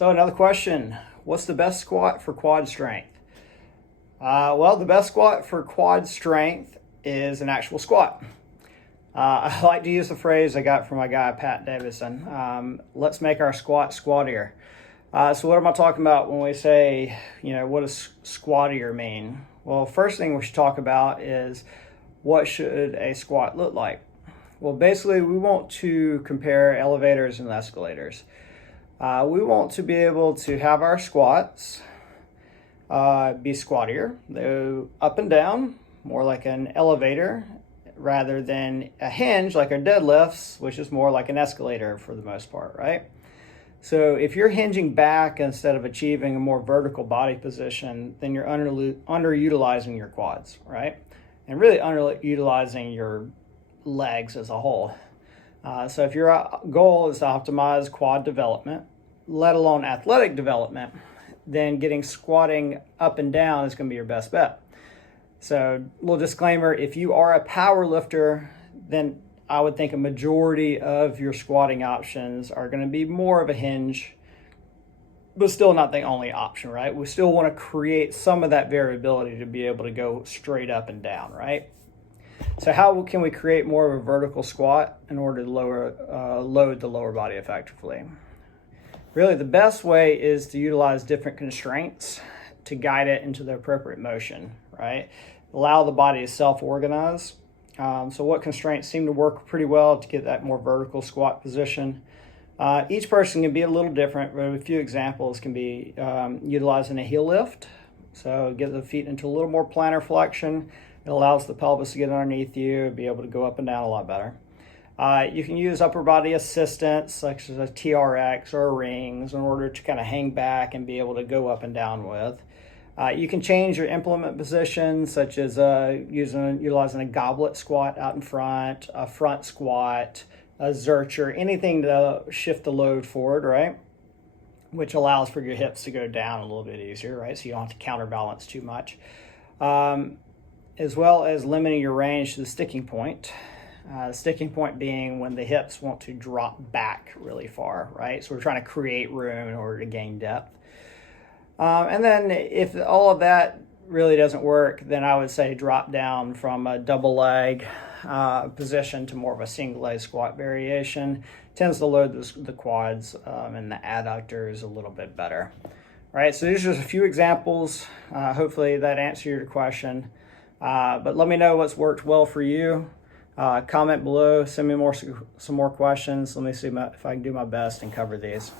So another question, what's the best squat for quad strength? Well, the best squat for quad strength is an actual squat. I like to use the phrase I got from my guy, Pat Davidson. Let's make our squat squattier. So what am I talking about when we say, what does squattier mean? Well, first thing we should talk about is what should a squat look like? Well, basically we want to compare elevators and escalators. We want to be able to have our squats be squattier. They're up and down, more like an elevator rather than a hinge like our deadlifts, which is more like an escalator for the most part, right? So if you're hinging back instead of achieving a more vertical body position, then you're underutilizing your quads, right? And really underutilizing your legs as a whole. So if your goal is to optimize quad development, let alone athletic development, then getting squatting up and down is going to be your best bet. So, little disclaimer, if you are a power lifter, then I would think a majority of your squatting options are going to be more of a hinge, but still not the only option, right? We still want to create some of that variability to be able to go straight up and down, right? So how can we create more of a vertical squat in order to load the lower body effectively? Really, the best way is to utilize different constraints to guide it into the appropriate motion, right? Allow the body to self-organize. So what constraints seem to work pretty well to get that more vertical squat position? Each person can be a little different, but a few examples can be utilizing a heel lift. So get the feet into a little more plantar flexion. It allows the pelvis to get underneath you, be able to go up and down a lot better. You can use upper body assistance, such as a TRX or rings, in order to kind of hang back and be able to go up and down with. You can change your implement position, such as utilizing a goblet squat out in front, a front squat, a zercher, anything to shift the load forward, right? Which allows for your hips to go down a little bit easier, right? So you don't have to counterbalance too much. As well as limiting your range to the sticking point. The sticking point being when the hips want to drop back really far, right? So we're trying to create room in order to gain depth. And then if all of that really doesn't work, then I would say drop down from a double leg position to more of a single leg squat variation. Tends to load the quads and the adductors a little bit better. All right, so these are just a few examples. Hopefully that answered your question. But let me know what's worked well for you. Comment below, send me some more questions. Let me see if I can do my best and cover these.